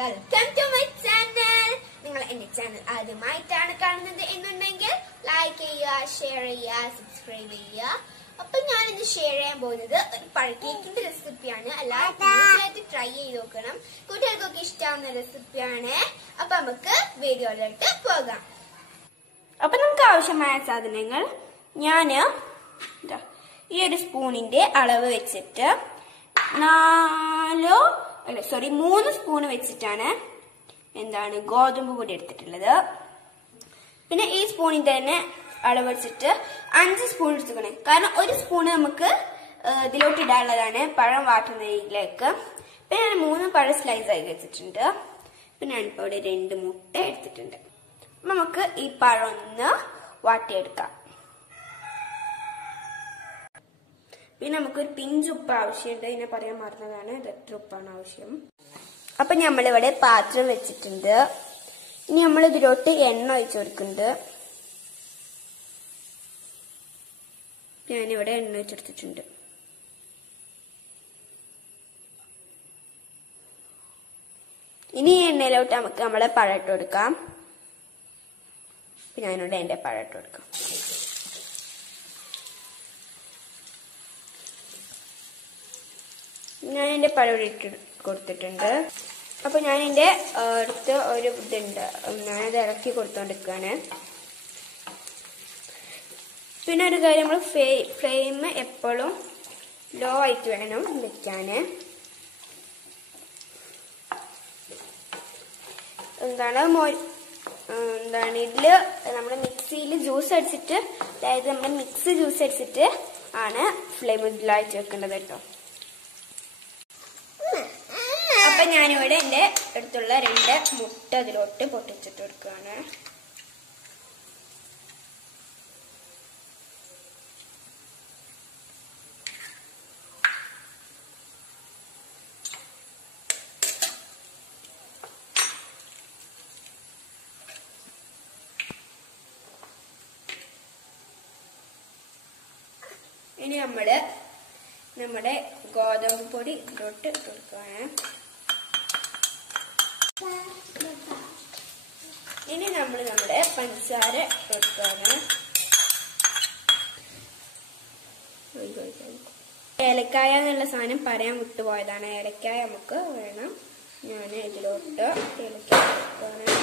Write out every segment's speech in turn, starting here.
Welcome to my channel. നിങ്ങൾ എന്റെ channel ആദ്യമായിട്ടാണ് കാണുന്നത് എന്നുണ്ടെങ്കിൽ ലൈക്ക് ചെയ്യുക, ഷെയർ ചെയ്യുക, സബ്സ്ക്രൈബ് ചെയ്യുക. അപ്പൊ ഞാൻ ഇന്ന് ഷെയർ ചെയ്യാൻ പോകുന്നത് ഒരു പഴക്കേക്കിന്റെ റെസിപ്പിയാണ്. എല്ലാവരും ട്രൈ ചെയ്ത് നോക്കണം. കുട്ടികൾക്കൊക്കെ ഇഷ്ടമാവുന്ന റെസിപ്പിയാണ്. അപ്പൊ നമുക്ക് വീഡിയോയിലോട്ട് പോകാം. അപ്പൊ നമുക്ക് ആവശ്യമായ സാധനങ്ങൾ ഞാന് ഈ ഒരു സ്പൂണിന്റെ അളവ് വെച്ചിട്ട് 3 സ്പൂൺ വെച്ചിട്ടാണ് ഗോതമ്പ് പൊടി എടുത്തിട്ടുള്ളത്. പിന്നെ ഈ സ്പൂണിന്റെ തന്നെ അളവ് വെച്ചിട്ട് 5 സ്പൂൺ എടുത്തുക്കണേ. കാരണം ഒരു സ്പൂണ് നമുക്ക് ഇതിലോട്ട് ഇടാനുള്ളതാണ്, പഴം വാട്ടുന്നതിലേക്ക്. പിന്നെ ഞാൻ 3 പഴം സ്ലൈസ് ആയി വെച്ചിട്ടുണ്ട്. പിന്നെ ഞാനിപ്പോ ഇവിടെ 2 മുട്ട എടുത്തിട്ടുണ്ട്. നമുക്ക് ഈ പഴം ഒന്ന് വാട്ടിയെടുക്കാം. പിന്നെ നമുക്കൊരു പിഞ്ച് ഉപ്പ് ആവശ്യമുണ്ട്. ഇതിനെ പറയാൻ മറന്നതാണ്, ഇത് എത്ര ഉപ്പാണ് ആവശ്യം. അപ്പൊ നമ്മളിവിടെ പാത്രം വെച്ചിട്ടുണ്ട്. ഇനി നമ്മൾ ഇതിലോട്ട് എണ്ണ ഒഴിച്ചു കൊടുക്കുന്നുണ്ട്. ഞാനിവിടെ എണ്ണ ഒഴിച്ചെടുത്തിട്ടുണ്ട്. ഇനി ഈ എണ്ണയിലോട്ട് നമുക്ക് നമ്മളെ പഴം ഇട്ട് കൊടുക്കാം. ഞാനിവിടെ എന്റെ പഴം ഇട്ട് കൊടുക്കാം. ഞാൻ എന്റെ പഴം ഇട്ട് കൊടുത്തിട്ടുണ്ട്. അപ്പൊ ഞാൻ എന്റെ അടുത്ത് ഒരു ഇതുണ്ട്, ഞാനത് ഇറക്കി കൊടുത്തോണ്ടിരിക്കാണ്. പിന്നെ ഒരു കാര്യം, നമ്മൾ ഫ്ലെയിം എപ്പോഴും ലോ ആയിട്ട് വേണം വെക്കാന്. ഇതില് നമ്മുടെ മിക്സിയിൽ ജ്യൂസ് അടിച്ചിട്ട്, അതായത് നമ്മുടെ മിക്സ് ജ്യൂസ് അടിച്ചിട്ട് ആണ് ഫ്ലെയിം ഇതിലായിട്ട് വെക്കേണ്ടത് കേട്ടോ. അപ്പൊ ഞാനിവിടെ എന്റെ അടുത്തുള്ള 2 മുട്ട അതിലോട്ട് പൊട്ടിച്ചിട്ട് കൊടുക്കുകയാണ്. ഇനി നമ്മുടെ ഗോതമ്പ് പൊടി ഇതിലോട്ട് ഇട്ട് കൊടുക്കുകയാണ്. ഇനി നമ്മുടെ പഞ്ചസാര കൊടുക്കുകയാണ്. ഏലക്കായ എന്നുള്ള സാധനം പറയാൻ വിട്ടുപോയതാണ്. ഏലക്കായ നമുക്ക് വേണം. ഞാൻ ഇതിലോട്ട് ഏലക്കായ കൊടുക്കുകയാണ്.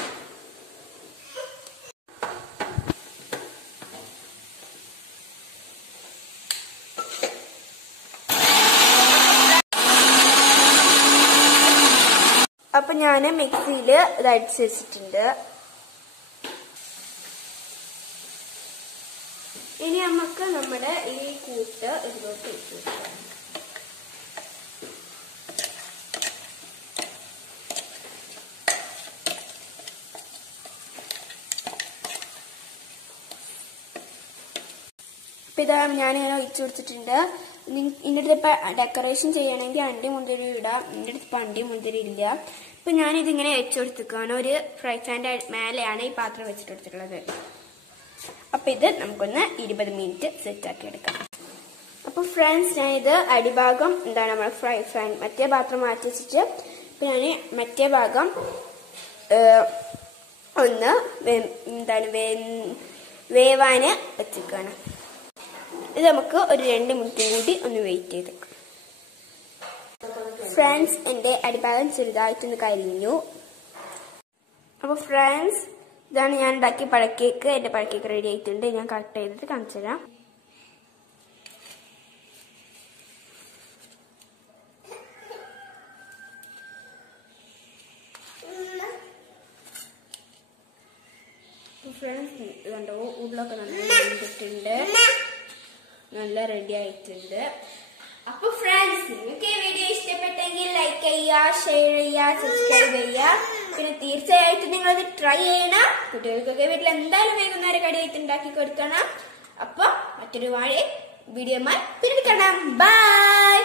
അപ്പൊ ഞാൻ മിക്സിയിൽ ഇത് അടിച്ചു വെച്ചിട്ടുണ്ട്. ഇനി നമുക്ക് നമ്മുടെ ഈ കൂട്ട് ഇതിലോട്ട് ഇട്ട് വെക്കാം. അപ്പൊ ഇതാ ഞാനിങ്ങനെ ഒഴിച്ചു കൊടുത്തിട്ടുണ്ട്. ഇതിൻ്റെ അടുത്ത് ഇപ്പൊ ഡെക്കറേഷൻ ചെയ്യണമെങ്കിൽ അണ്ടി മുന്തിരി ഇടാം. എൻ്റെ അടുത്ത് ഇപ്പൊ അണ്ടി മുന്തിരി ഇല്ല. ഇപ്പൊ ഞാനിതിങ്ങനെ വെച്ചു കൊടുത്തിക്കാണ്. ഒരു ഫ്രൈ പാൻ്റെ മേലെയാണ് ഈ പാത്രം വെച്ചിട്ടെടുത്തിട്ടുള്ളത്. അപ്പൊ ഇത് നമുക്കൊന്ന് 20 മിനിറ്റ് സെറ്റ് ആക്കി എടുക്കാം. അപ്പൊ ഫ്രണ്ട്സ്, ഞാനിത് അടിഭാഗം നമ്മൾ ഫ്രൈ പാൻ മറ്റേ പാത്രം മാറ്റി വെച്ചിട്ട് ഇപ്പൊ ഞാൻ മറ്റേ ഭാഗം ഒന്ന് വേവാന് വെച്ചിക്കാണ്. ഇത് നമുക്ക് ഒരു 2 മിനിറ്റ് കൂടി ഒന്ന് വെയിറ്റ് ചെയ്തേക്കാം. ഫ്രണ്ട്സ്, എന്റെ അടിഭാഗം ചെറുതായിട്ടൊന്ന് കരിഞ്ഞു. അപ്പൊ ഫ്രണ്ട്സ്, ഇതാണ് ഞാൻ ഉണ്ടാക്കിയ പഴക്കേക്ക്. എന്റെ പഴക്കേക്ക് റെഡി ആയിട്ടുണ്ട്. ഞാൻ കട്ട് ചെയ്തിട്ട് കാണിച്ചു തരാം. ഫ്രണ്ട്സ്, ഇതുണ്ടോ, ഉള്ളൊക്കെ നന്നായി വെന്തിട്ടുണ്ട്, നല്ല റെഡി ആയിട്ടുണ്ട്. അപ്പൊ ഫ്രണ്ട്സ്, നിങ്ങൾക്ക് ഈ വീഡിയോ ഇഷ്ടപ്പെട്ടെങ്കിൽ ലൈക്ക് ചെയ്യുക, ഷെയർ ചെയ്യുക, സബ്സ്ക്രൈബ് ചെയ്യുക. പിന്നെ തീർച്ചയായിട്ടും നിങ്ങളത് ട്രൈ ചെയ്യണം. കുട്ടികൾക്കൊക്കെ വീട്ടിൽ എന്തായാലും വൈകുന്നേരം കടിയായിട്ട് ഉണ്ടാക്കി കൊടുക്കണം. അപ്പൊ മറ്റൊരു വീഡിയോയുമായി പിന്നീട് കാണാം. ബൈ.